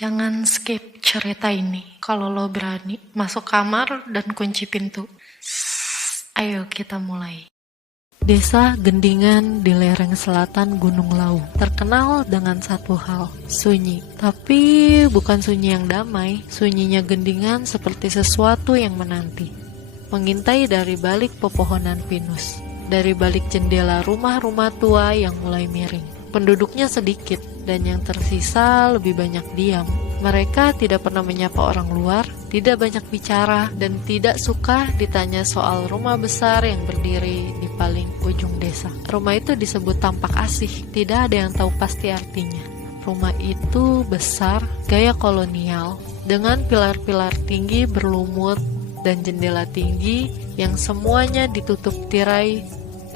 Jangan skip cerita ini. Kalau lo berani, masuk kamar dan kunci pintu. Ayo kita mulai. Desa Gendingan di lereng selatan Gunung Lawu terkenal dengan satu hal, sunyi. Tapi bukan sunyi yang damai, sunyinya Gendingan seperti sesuatu yang menanti. Mengintai dari balik pepohonan pinus, dari balik jendela rumah-rumah tua yang mulai miring. Penduduknya sedikit dan yang tersisa lebih banyak diam. Mereka tidak pernah menyapa orang luar, tidak banyak bicara, dan tidak suka ditanya soal rumah besar yang berdiri di paling ujung desa. Rumah itu disebut Tampak Asih, tidak ada yang tahu pasti artinya. Rumah itu besar, gaya kolonial, dengan pilar-pilar tinggi berlumut dan jendela tinggi yang semuanya ditutup tirai.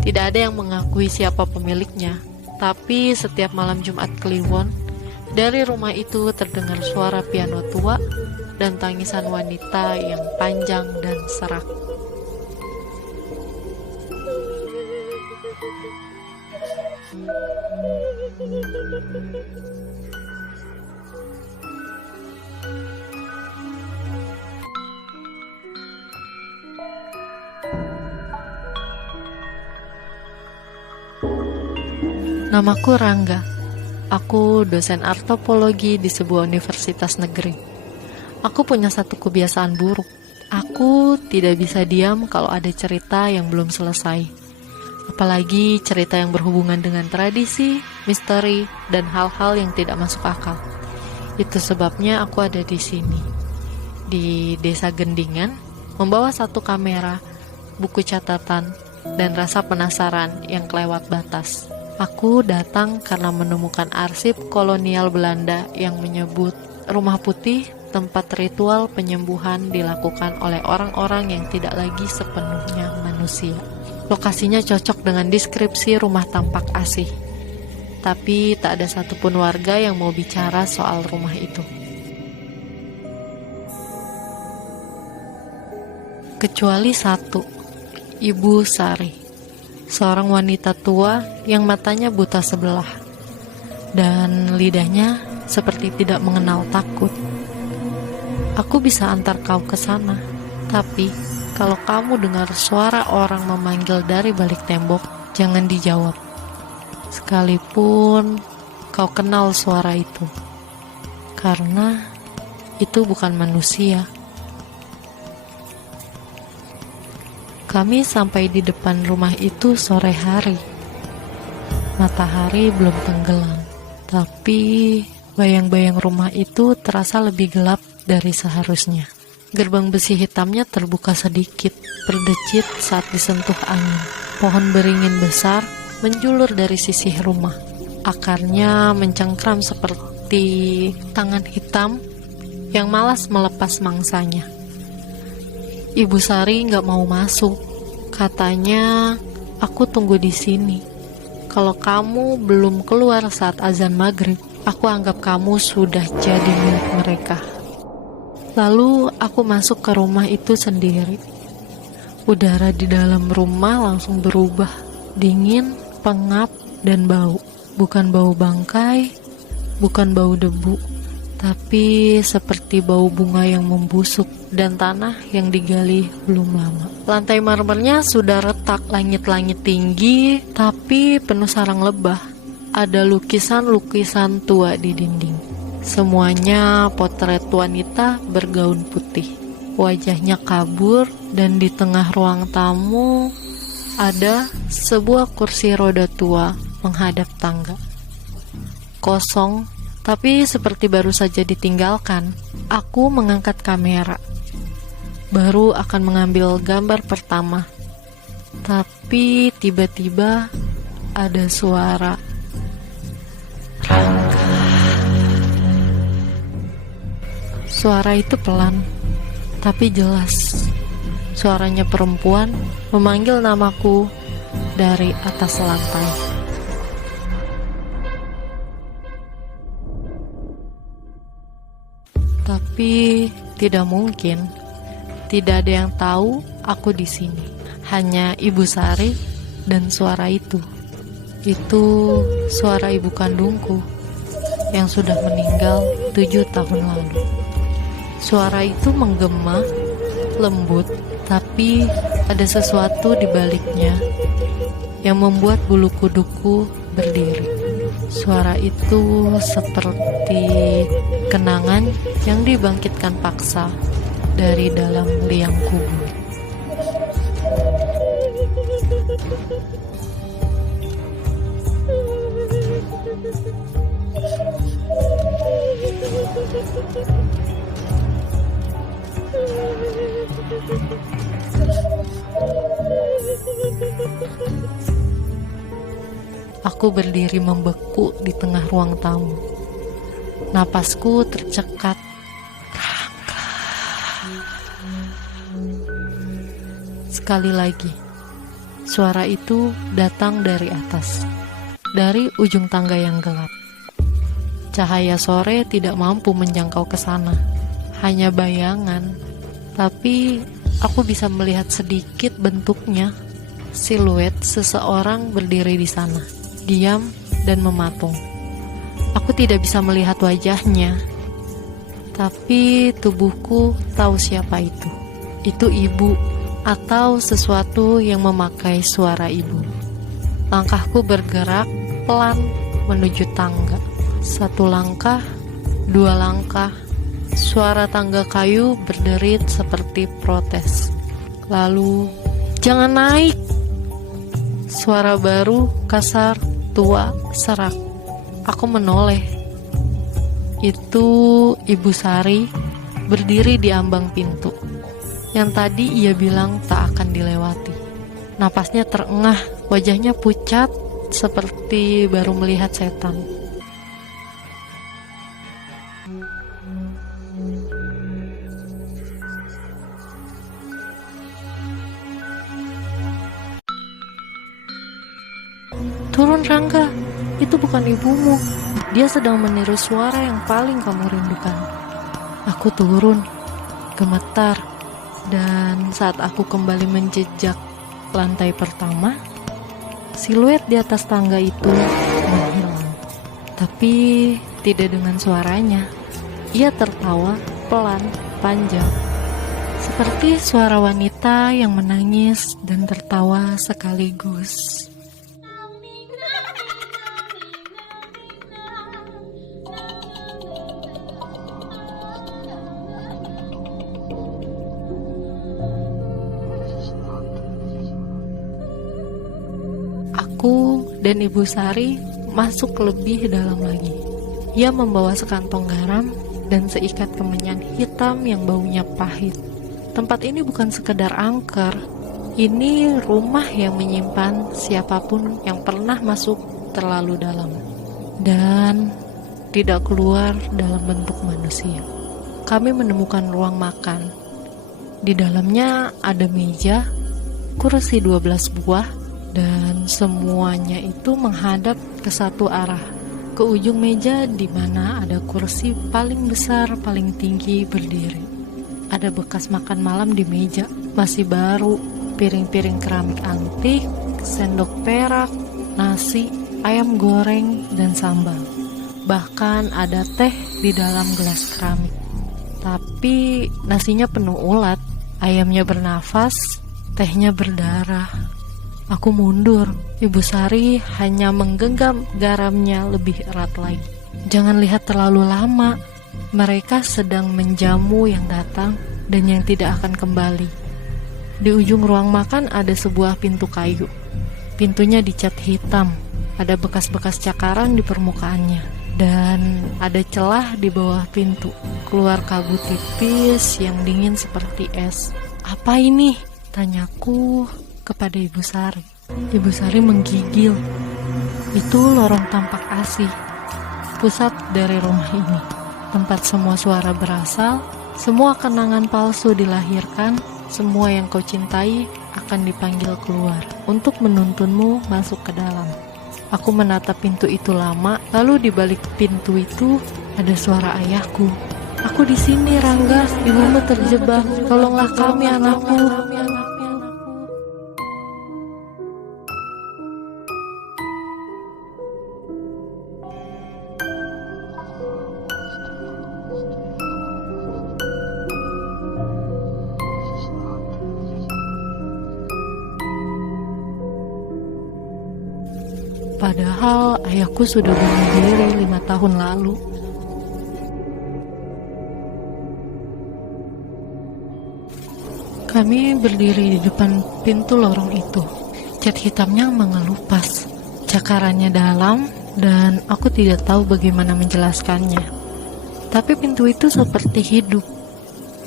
Tidak ada yang mengakui siapa pemiliknya. Tapi setiap malam Jumat Kliwon, dari rumah itu terdengar suara piano tua dan tangisan wanita yang panjang dan serak. Namaku Rangga. Aku dosen antropologi di sebuah universitas negeri. Aku punya satu kebiasaan buruk. Aku tidak bisa diam kalau ada cerita yang belum selesai. Apalagi cerita yang berhubungan dengan tradisi, misteri, dan hal-hal yang tidak masuk akal. Itu sebabnya aku ada di sini, di Desa Gendingan, membawa satu kamera, buku catatan, dan rasa penasaran yang kelewat batas. Aku datang karena menemukan arsip kolonial Belanda yang menyebut Rumah Putih tempat ritual penyembuhan dilakukan oleh orang-orang yang tidak lagi sepenuhnya manusia. Lokasinya cocok dengan deskripsi rumah Tampak Asih. Tapi tak ada satupun warga yang mau bicara soal rumah itu. Kecuali satu, Ibu Sari. Seorang wanita tua yang matanya buta sebelah dan lidahnya seperti tidak mengenal takut. Aku bisa antar kau ke sana, tapi kalau kamu dengar suara orang memanggil dari balik tembok, jangan dijawab. Sekalipun kau kenal suara itu, karena itu bukan manusia. Kami sampai di depan rumah itu sore hari. Matahari belum tenggelam, tapi bayang-bayang rumah itu terasa lebih gelap dari seharusnya. Gerbang besi hitamnya terbuka sedikit, berdecit saat disentuh angin. Pohon beringin besar menjulur dari sisi rumah. Akarnya mencengkram seperti tangan hitam yang malas melepas mangsanya. Ibu Sari nggak mau masuk. Katanya, aku tunggu di sini. Kalau kamu belum keluar saat azan maghrib, aku anggap kamu sudah jadi milik mereka. Lalu aku masuk ke rumah itu sendiri. Udara di dalam rumah langsung berubah. Dingin, pengap, dan bau. Bukan bau bangkai, bukan bau debu, tapi seperti bau bunga yang membusuk dan tanah yang digali belum lama. Lantai marmernya sudah retak, langit-langit tinggi tapi penuh sarang lebah. Ada lukisan-lukisan tua di dinding. Semuanya potret wanita bergaun putih. Wajahnya kabur dan di tengah ruang tamu ada sebuah kursi roda tua menghadap tangga. Kosong, tapi seperti baru saja ditinggalkan. Aku mengangkat kamera. Baru akan mengambil gambar pertama. Tapi tiba-tiba ada suara. Rangga. Suara itu pelan, tapi jelas. Suaranya perempuan memanggil namaku dari atas lantai. Tapi tidak mungkin. Tidak ada yang tahu aku di sini. Hanya Ibu Sari dan suara itu. Itu suara ibu kandungku. yang sudah meninggal 7 tahun lalu. Suara itu menggema, lembut, tapi ada sesuatu di baliknya yang membuat bulu kuduku berdiri. Suara itu seperti kenangan yang dibangkitkan paksa dari dalam liang kubur. Aku berdiri membeku di tengah ruang tamu. Napasku tercekat. Rangga. Sekali lagi, suara itu datang dari atas, dari ujung tangga yang gelap. Cahaya sore tidak mampu menjangkau ke sana, hanya bayangan. Tapi aku bisa melihat sedikit bentuknya, siluet seseorang berdiri di sana, diam dan mematung. Aku tidak bisa melihat wajahnya, tapi tubuhku tahu siapa itu. Itu ibu atau sesuatu yang memakai suara ibu. Langkahku bergerak pelan menuju tangga. 1 langkah, 2 langkah. Suara tangga kayu berderit seperti protes. Lalu, "Jangan naik!" Suara baru, kasar, tua, serak. Aku menoleh. Itu Ibu Sari berdiri di ambang pintu yang tadi ia bilang tak akan dilewati. Napasnya terengah, wajahnya pucat seperti baru melihat setan. "Turun, Rangga, itu bukan ibumu. Dia sedang meniru suara yang paling kamu rindukan." Aku turun, gemetar, dan saat aku kembali menjejak lantai pertama, siluet di atas tangga itu menghilang. Tapi tidak dengan suaranya. Ia tertawa pelan, panjang, seperti suara wanita yang menangis dan tertawa sekaligus. Aku dan Ibu Sari masuk lebih dalam lagi. Ia membawa sekantong garam dan seikat kemenyan hitam yang baunya pahit. Tempat ini bukan sekedar angker. Ini rumah yang menyimpan siapapun yang pernah masuk terlalu dalam dan tidak keluar dalam bentuk manusia. Kami menemukan ruang makan. Di dalamnya ada meja, kursi 12 buah, dan semuanya itu menghadap ke satu arah, ke ujung meja di mana ada kursi paling besar, paling tinggi berdiri. Ada bekas makan malam di meja, masih baru, piring-piring keramik antik, sendok perak, nasi, ayam goreng, dan sambal. Bahkan ada teh di dalam gelas keramik. Tapi nasinya penuh ulat, ayamnya bernafas, tehnya berdarah. Aku mundur, Ibu Sari hanya menggenggam garamnya lebih erat lagi. "Jangan lihat terlalu lama, mereka sedang menjamu yang datang dan yang tidak akan kembali." Di ujung ruang makan ada sebuah pintu kayu. Pintunya dicat hitam, ada bekas-bekas cakaran di permukaannya, dan ada celah di bawah pintu. Keluar kabut tipis yang dingin seperti es. "Apa ini?" tanyaku kepada Ibu Sari. Ibu Sari menggigil. "Itu lorong tampak asih, pusat dari rumah ini, tempat semua suara berasal, semua kenangan palsu dilahirkan, semua yang kau cintai akan dipanggil keluar untuk menuntunmu masuk ke dalam." Aku menatap pintu itu lama, lalu di balik pintu itu ada suara ayahku. "Aku di sini, Rangga, ibumu terjebak, tolonglah kami, anakku." Padahal ayahku sudah bunuh diri 5 tahun lalu. Kami berdiri di depan pintu lorong itu. Cat hitamnya mengelupas. Cakarannya dalam dan aku tidak tahu bagaimana menjelaskannya. Tapi pintu itu seperti hidup,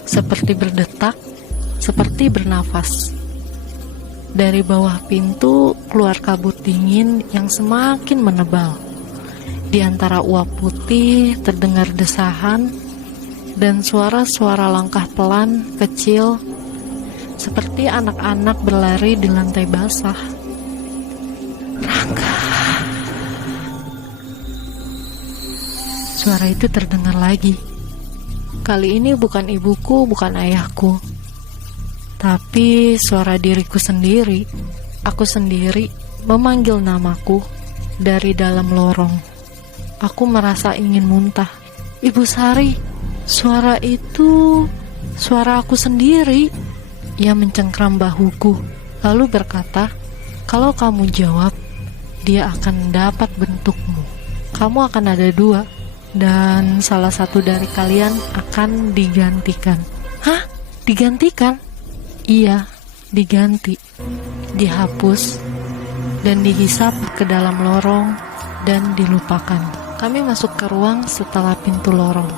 seperti berdetak, seperti bernafas. Dari bawah pintu keluar kabut dingin yang semakin menebal. Di antara uap putih terdengar desahan dan suara-suara langkah pelan, kecil, seperti anak-anak berlari di lantai basah. Rangga. Suara itu terdengar lagi. Kali ini bukan ibuku, bukan ayahku, tapi suara diriku sendiri. Aku sendiri memanggil namaku dari dalam lorong. Aku merasa ingin muntah. Ibu Sari, suara itu suara aku sendiri. Ia mencengkram bahuku, lalu berkata, kalau kamu jawab, dia akan dapat bentukmu. Kamu akan ada 2, dan salah satu dari kalian akan digantikan. Hah? Digantikan? Iya, diganti. Dihapus, dan dihisap ke dalam lorong, dan dilupakan. Kami masuk ke ruang setelah pintu lorong.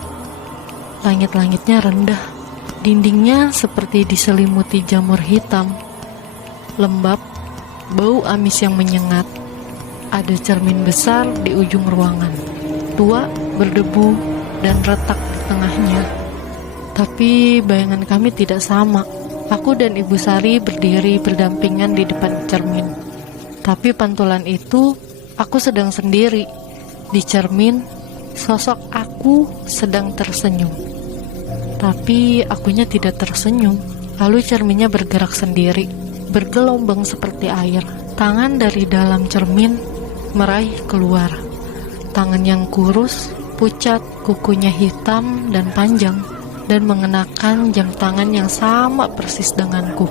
Langit-langitnya rendah. Dindingnya seperti diselimuti jamur hitam, lembab, bau amis yang menyengat. Ada cermin besar di ujung ruangan, tua, berdebu, dan retak di tengahnya. Tapi bayangan kami tidak sama. Aku dan Ibu Sari berdiri berdampingan di depan cermin. Tapi pantulan itu, aku sedang sendiri. Di cermin, sosok aku sedang tersenyum. Tapi akunya tidak tersenyum. Lalu cerminnya bergerak sendiri, bergelombang seperti air. Tangan dari dalam cermin meraih keluar. Tangan yang kurus, pucat, kukunya hitam dan panjang, dan mengenakan jam tangan yang sama persis denganku.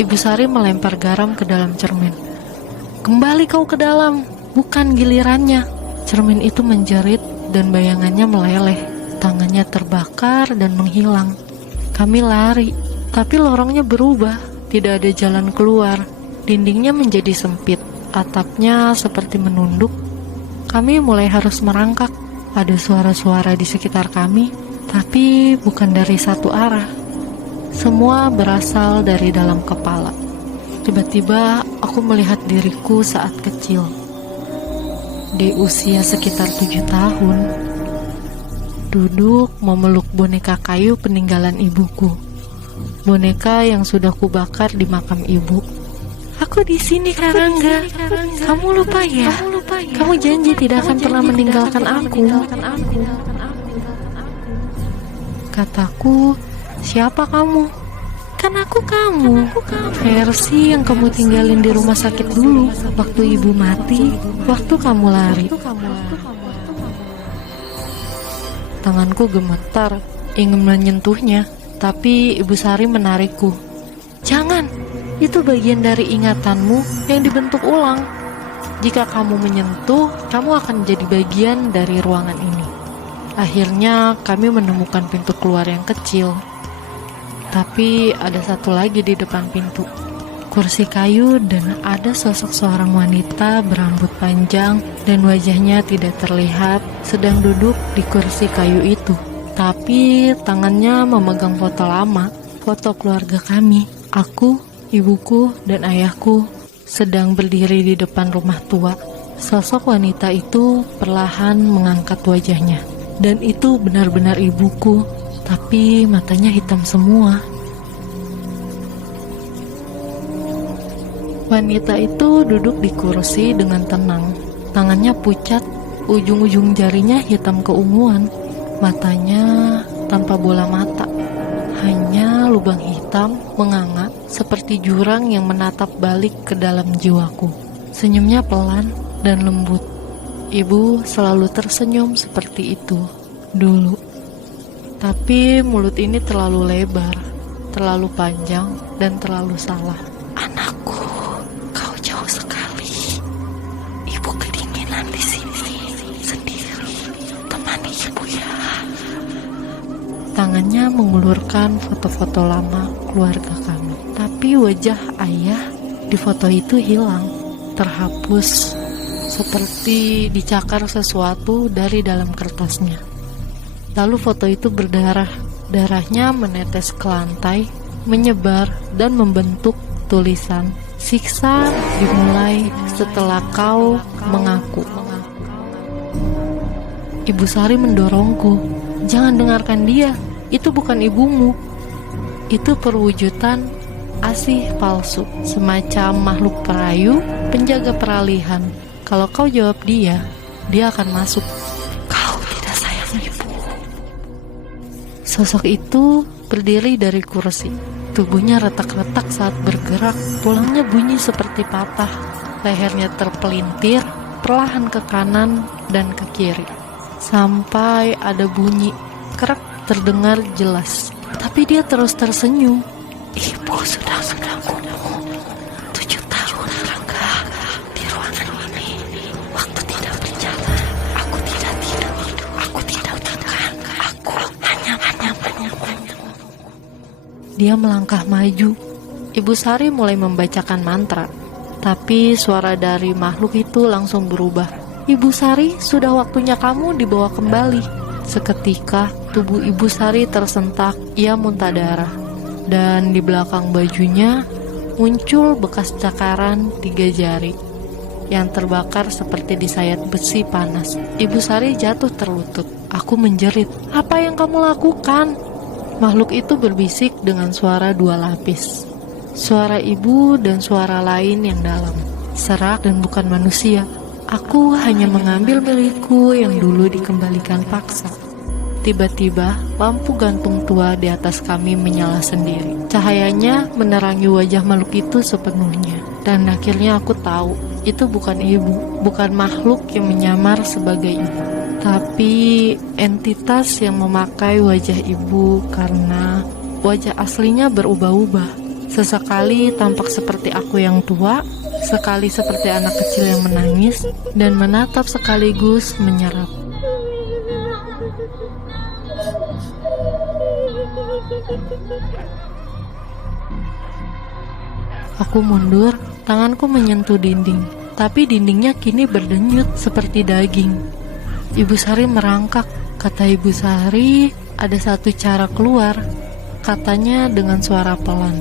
Ibu Sari melempar garam ke dalam cermin. Kembali kau ke dalam, bukan gilirannya. Cermin itu menjerit dan bayangannya meleleh. Tangannya terbakar dan menghilang. Kami lari, tapi lorongnya berubah. Tidak ada jalan keluar. Dindingnya menjadi sempit. Atapnya seperti menunduk. Kami mulai harus merangkak. Ada suara-suara di sekitar kami, tapi bukan dari satu arah. Semua berasal dari dalam kepala. Tiba-tiba aku melihat diriku saat kecil. Di usia sekitar 7 tahun. Duduk memeluk boneka kayu peninggalan ibuku. Boneka yang sudah kubakar di makam ibu. Aku di sini, Karangga. Kamu lupa ya? Kamu janji tidak akan pernah meninggalkan aku. Kataku, siapa kamu? Kan aku kamu. Versi yang kamu tinggalin di rumah sakit dulu, waktu ibu mati, waktu kamu lari. Tanganku gemetar, ingin menyentuhnya, tapi Ibu Sari menarikku. Jangan, itu bagian dari ingatanmu yang dibentuk ulang. Jika kamu menyentuh, kamu akan jadi bagian dari ruangan ini. Akhirnya kami menemukan pintu keluar yang kecil. Tapi ada satu lagi di depan pintu. Kursi kayu dan ada sosok seorang wanita berambut panjang dan wajahnya tidak terlihat sedang duduk di kursi kayu itu. Tapi tangannya memegang foto lama, foto keluarga kami. Aku, ibuku, dan ayahku sedang berdiri di depan rumah tua. Sosok wanita itu perlahan mengangkat wajahnya. Dan itu benar-benar ibuku, tapi matanya hitam semua. Wanita itu duduk di kursi dengan tenang. Tangannya pucat, ujung-ujung jarinya hitam keunguan. Matanya tanpa bola mata, hanya lubang hitam menganga seperti jurang yang menatap balik ke dalam jiwaku. Senyumnya pelan dan lembut. Ibu selalu tersenyum seperti itu dulu. Tapi mulut ini terlalu lebar, terlalu panjang, dan terlalu salah. Anakku, kau jauh sekali. Ibu kedinginan. Tangannya mengulurkan foto-foto lama keluarga kami. Tapi wajah ayah di foto itu hilang, terhapus, seperti dicakar sesuatu dari dalam kertasnya. Lalu foto itu berdarah. Darahnya menetes ke lantai, menyebar dan membentuk tulisan, "Siksa dimulai setelah kau mengaku." Ibu Sari mendorongku, "Jangan dengarkan dia, itu bukan ibumu. Itu perwujudan asih palsu, semacam makhluk perayu, penjaga peralihan. Kalau kau jawab dia akan masuk. Kau tidak sayang ibu." Sosok itu berdiri dari kursi. Tubuhnya retak-retak saat bergerak. Tulangnya bunyi seperti patah. Lehernya terpelintir, perlahan ke kanan dan ke kiri. Sampai ada bunyi kerak terdengar jelas. Tapi dia terus tersenyum. "Ibu sudah mengganggumu 7 tahun, Rangga, di ruangan ini. Waktu tidak berjalan. Aku tidak tidur. Aku tidak makan. Aku hanya. Dia melangkah maju. Ibu Sari mulai membacakan mantra. Tapi suara dari makhluk itu langsung berubah. "Ibu Sari, sudah waktunya kamu dibawa kembali." Seketika tubuh Ibu Sari tersentak. Ia muntah darah. Dan di belakang bajunya muncul bekas cakaran 3 jari yang terbakar seperti disayat besi panas. Ibu Sari jatuh terlutut. Aku menjerit, "Apa yang kamu lakukan?" Makhluk itu berbisik dengan suara 2 lapis. Suara ibu dan suara lain yang dalam, serak dan bukan manusia. Aku hanya mengambil milikku yang dulu dikembalikan paksa. Tiba-tiba, lampu gantung tua di atas kami menyala sendiri. Cahayanya menerangi wajah makhluk itu sepenuhnya. Dan akhirnya aku tahu, itu bukan ibu, bukan makhluk yang menyamar sebagai ibu, tapi entitas yang memakai wajah ibu karena wajah aslinya berubah-ubah. Sesekali tampak seperti aku yang tua, sekali seperti anak kecil yang menangis dan menatap sekaligus menyerap. Aku mundur, tanganku menyentuh dinding, tapi dindingnya kini berdenyut seperti daging. Ibu Sari merangkak. Kata Ibu Sari, ada satu cara keluar. Katanya dengan suara pelan,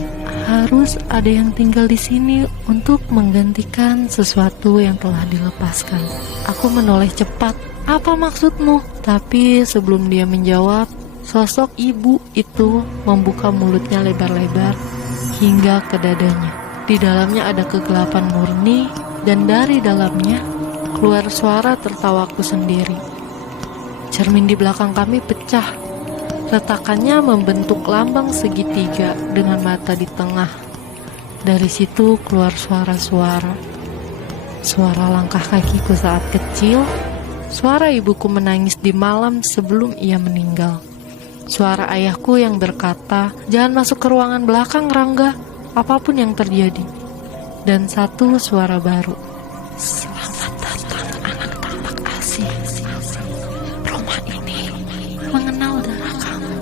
"Harus ada yang tinggal di sini untuk menggantikan sesuatu yang telah dilepaskan." Aku menoleh cepat. "Apa maksudmu?" Tapi sebelum dia menjawab, sosok ibu itu membuka mulutnya lebar-lebar hingga ke dadanya. Di dalamnya ada kegelapan murni, dan dari dalamnya keluar suara tertawaku sendiri. Cermin di belakang kami pecah. Retakannya membentuk lambang segitiga dengan mata di tengah. Dari situ keluar suara-suara. Suara langkah kakiku saat kecil, suara ibuku menangis di malam sebelum ia meninggal. Suara ayahku yang berkata, "Jangan masuk ke ruangan belakang, Rangga, apapun yang terjadi." Dan satu suara baru, "Selamat datang anak tampak asih. Rumah ini mengenal darah kamu."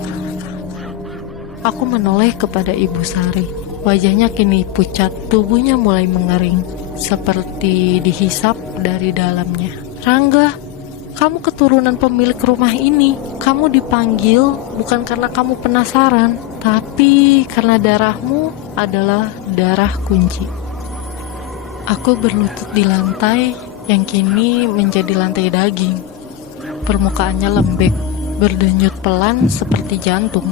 Aku menoleh kepada Ibu Sari. Wajahnya kini pucat, tubuhnya mulai mengering, seperti dihisap dari dalamnya. "Rangga, kamu keturunan pemilik rumah ini. Kamu dipanggil bukan karena kamu penasaran, tapi karena darahmu adalah darah kunci." Aku berlutut di lantai yang kini menjadi lantai daging. Permukaannya lembek, berdenyut pelan seperti jantung.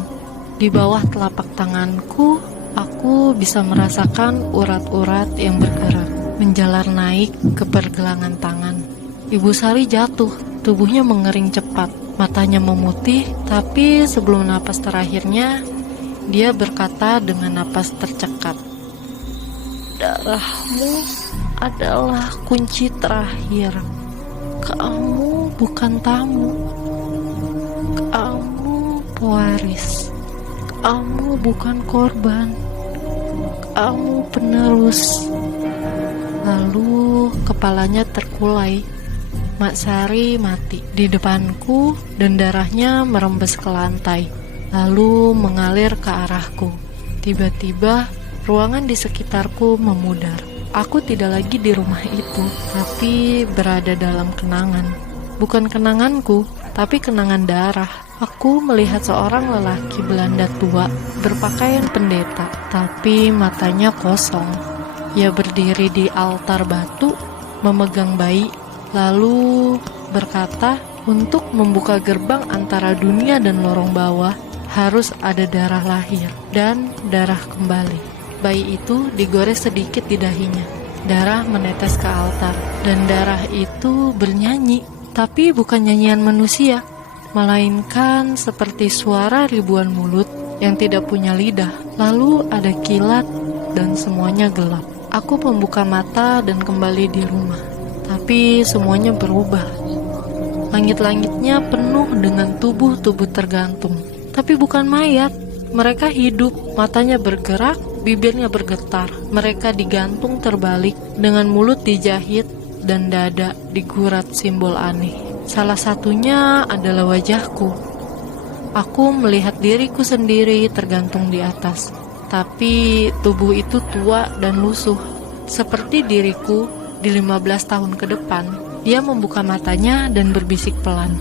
Di bawah telapak tanganku, aku bisa merasakan urat-urat yang bergerak, menjalar naik ke pergelangan tangan. Ibu Sari jatuh, tubuhnya mengering cepat, matanya memutih, tapi sebelum napas terakhirnya, dia berkata dengan napas tercekat, "Darahmu adalah kunci terakhir. Kamu bukan tamu. Kamu pewaris. Kamu bukan korban. Kamu penerus." Lalu kepalanya terkulai. Mak Sari mati di depanku dan darahnya merembes ke lantai. lalu mengalir ke arahku. Tiba-tiba, ruangan di sekitarku memudar. Aku tidak lagi di rumah itu, tapi berada dalam kenangan. Bukan kenanganku, tapi kenangan darah. Aku melihat seorang lelaki Belanda tua berpakaian pendeta, tapi matanya kosong. Ia berdiri di altar batu, memegang bayi, lalu berkata, untuk membuka gerbang antara dunia dan lorong bawah, harus ada darah lahir dan darah kembali. Bayi itu digores sedikit di dahinya. Darah menetes ke altar, dan darah itu bernyanyi, tapi bukan nyanyian manusia, melainkan seperti suara ribuan mulut yang tidak punya lidah. Lalu ada kilat dan semuanya gelap. Aku membuka mata dan kembali di rumah, tapi semuanya berubah. Langit-langitnya penuh dengan tubuh-tubuh tergantung, tapi bukan mayat. Mereka hidup, matanya bergerak, bibirnya bergetar. Mereka digantung terbalik dengan mulut dijahit dan dada digurat simbol aneh. Salah satunya adalah wajahku. Aku melihat diriku sendiri tergantung di atas, tapi tubuh itu tua dan lusuh. Seperti diriku di 15 tahun ke depan. Dia membuka matanya dan berbisik pelan,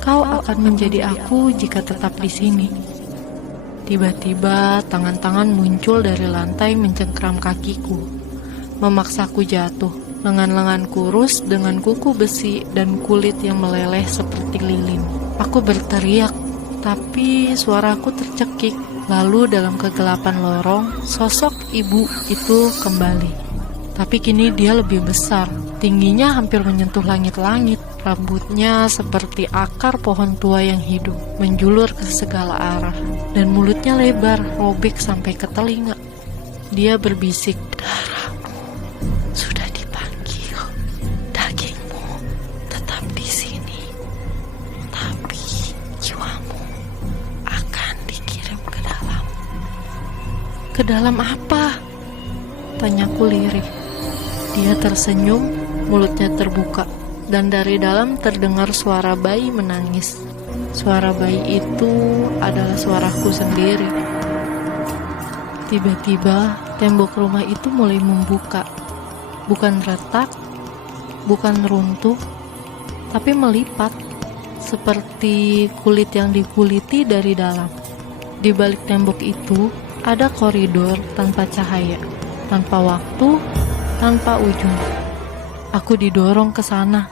"Kau akan menjadi aku jika tetap di sini." Tiba-tiba tangan-tangan muncul dari lantai mencengkram kakiku, memaksaku jatuh. Lengan-lengan kurus dengan kuku besi dan kulit yang meleleh seperti lilin. Aku berteriak, tapi suaraku tercekik. Lalu dalam kegelapan lorong, sosok ibu itu kembali. Tapi kini dia lebih besar, tingginya hampir menyentuh langit-langit. Rambutnya seperti akar pohon tua yang hidup, menjulur ke segala arah, dan mulutnya lebar, robek sampai ke telinga. Dia berbisik, "Darahmu sudah dipanggil, dagingmu tetap di sini, tapi jiwamu akan dikirim ke dalam." "Ke dalam apa?" tanyaku lirih. Dia tersenyum, mulutnya terbuka, dan dari dalam terdengar suara bayi menangis. Suara bayi itu adalah suaraku sendiri. Tiba-tiba tembok rumah itu mulai membuka. Bukan retak, bukan runtuh, tapi melipat, seperti kulit yang dikuliti dari dalam. Di balik tembok itu ada koridor tanpa cahaya, tanpa waktu, tanpa ujung. Aku didorong ke sana.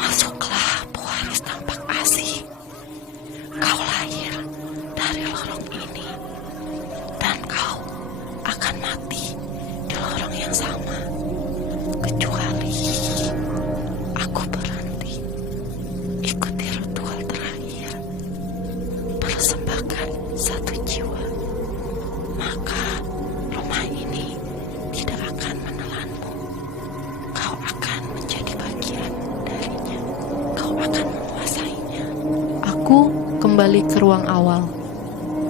"Masuklah, pewaris tampak asih. Kau lahir dari lorong ini, dan kau akan mati di lorong yang sama. Kecuali aku berhenti, ikuti ritual terakhir, persembahkan satu jiwa, maka rumah ini tidak akan menelanmu. Kau akan menjadi bagian darinya. Kau akan menguasainya." Aku kembali ke ruang awal,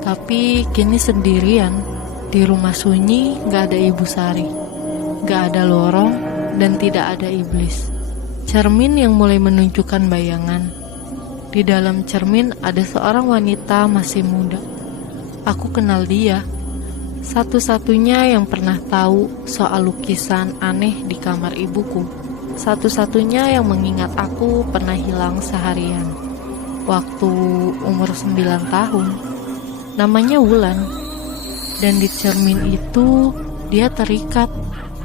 tapi kini sendirian. Di rumah sunyi, gak ada Ibu Sari, gak ada lorong, dan tidak ada iblis. Cermin yang mulai menunjukkan bayangan. Di dalam cermin ada seorang wanita masih muda. Aku kenal dia, satu-satunya yang pernah tahu soal lukisan aneh di kamar ibuku. Satu-satunya yang mengingat aku pernah hilang seharian waktu umur 9 tahun. Namanya Wulan. Dan di cermin itu dia terikat,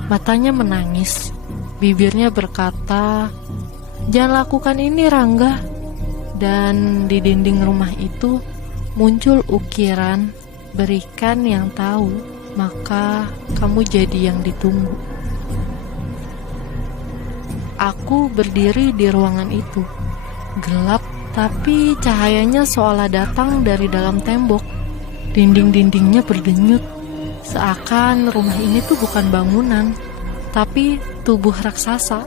matanya menangis, bibirnya berkata, "Jangan lakukan ini, Rangga." Dan di dinding rumah itu muncul ukiran, "Berikan yang tahu, maka kamu jadi yang ditunggu." Aku berdiri di ruangan itu, gelap, tapi cahayanya seolah datang dari dalam tembok. Dinding-dindingnya berdenyut, seakan rumah ini tuh bukan bangunan, tapi tubuh raksasa.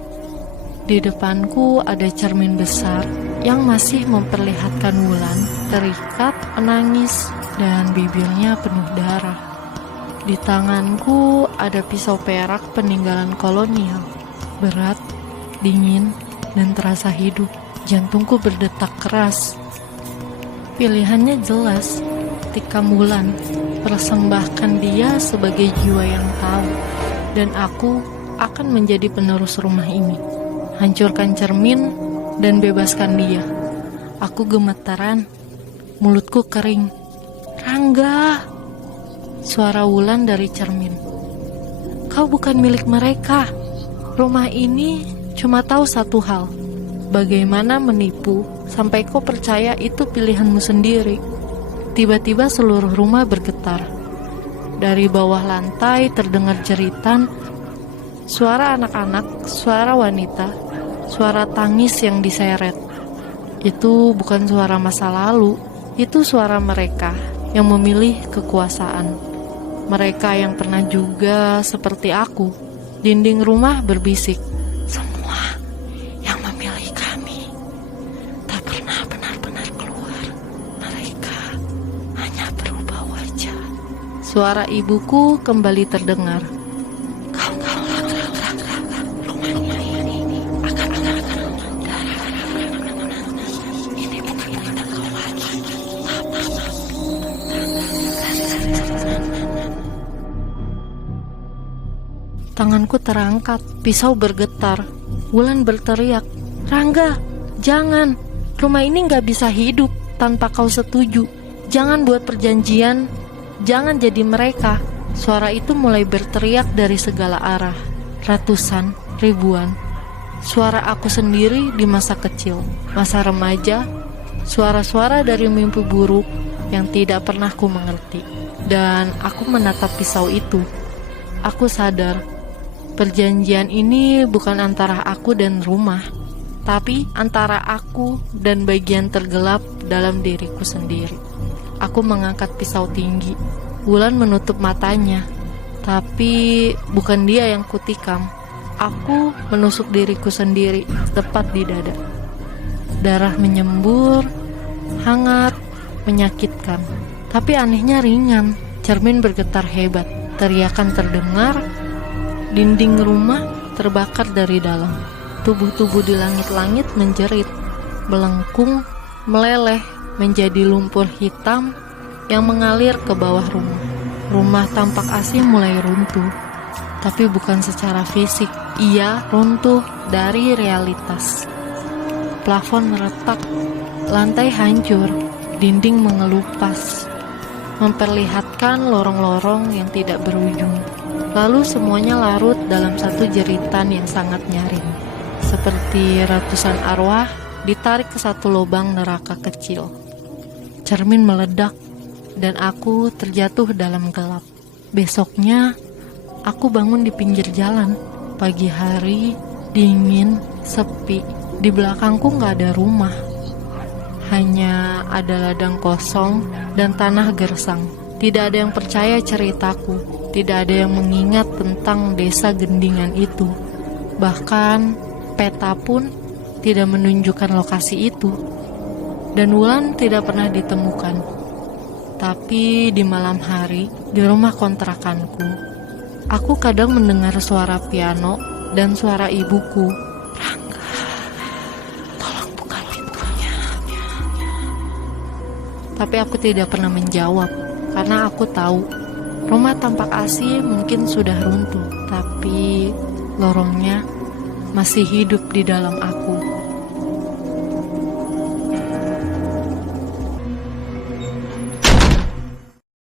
Di depanku ada cermin besar yang masih memperlihatkan Wulan terikat, menangis, dan bibirnya penuh darah. Di tanganku ada pisau perak peninggalan kolonial, berat, dingin, dan terasa hidup. Jantungku berdetak keras. Pilihannya jelas, Tikam Wulan. Persembahkan dia sebagai jiwa yang tahu, dan aku akan menjadi penerus rumah ini. Hancurkan cermin dan bebaskan dia. Aku gemetaran, mulutku kering. Rangga! Suara Wulan dari cermin. Kau bukan milik mereka. Rumah ini cuma tahu satu hal. Bagaimana menipu sampai kau percaya itu pilihanmu sendiri. Tiba-tiba seluruh rumah bergetar. Dari bawah lantai terdengar jeritan, suara anak-anak, suara wanita, suara tangis yang diseret. Itu bukan suara masa lalu, itu suara mereka yang memilih kekuasaan. Mereka yang pernah juga seperti aku. Dinding rumah berbisik. Semua yang memilih kami tak pernah benar-benar keluar. Mereka hanya berubah wajah. Suara ibuku kembali terdengar. Tanganku terangkat, pisau bergetar. Wulan berteriak, Rangga, jangan. Rumah ini gak bisa hidup tanpa kau setuju. Jangan buat perjanjian, jangan jadi mereka. Suara itu mulai berteriak dari segala arah. Ratusan, ribuan. Suara aku sendiri di masa kecil, masa remaja. Suara-suara dari mimpi buruk yang tidak pernah ku mengerti. Dan aku menatap pisau itu. Aku sadar, perjanjian ini bukan antara aku dan rumah, tapi antara aku dan bagian tergelap dalam diriku sendiri. Aku mengangkat pisau tinggi. Wulan menutup matanya, tapi bukan dia yang kutikam. Aku menusuk diriku sendiri, tepat di dada. Darah menyembur, hangat, menyakitkan. Tapi anehnya ringan. Cermin bergetar hebat. Teriakan terdengar. Dinding rumah terbakar dari dalam. Tubuh-tubuh di langit-langit menjerit, melengkung, meleleh menjadi lumpur hitam yang mengalir ke bawah rumah. Rumah tampak asing mulai runtuh, tapi bukan secara fisik. Ia runtuh dari realitas. Plafon retak, lantai hancur, dinding mengelupas, memperlihatkan lorong-lorong yang tidak berujung. Lalu semuanya larut dalam satu jeritan yang sangat nyaring, seperti ratusan arwah ditarik ke satu lubang neraka kecil. Cermin meledak, dan aku terjatuh dalam gelap. Besoknya, aku bangun di pinggir jalan. Pagi hari, dingin, sepi. Di belakangku gak ada rumah. Hanya ada ladang kosong dan tanah gersang. Tidak ada yang percaya ceritaku. Tidak ada yang mengingat tentang desa Gendingan itu. Bahkan peta pun tidak menunjukkan lokasi itu. Dan Wulan tidak pernah ditemukan. Tapi di malam hari, di rumah kontrakanku, aku kadang mendengar suara piano dan suara ibuku. Rangga, tolong buka pintunya. Tapi aku tidak pernah menjawab, karena aku tahu rumah tampak asli mungkin sudah runtuh, tapi lorongnya masih hidup di dalam aku.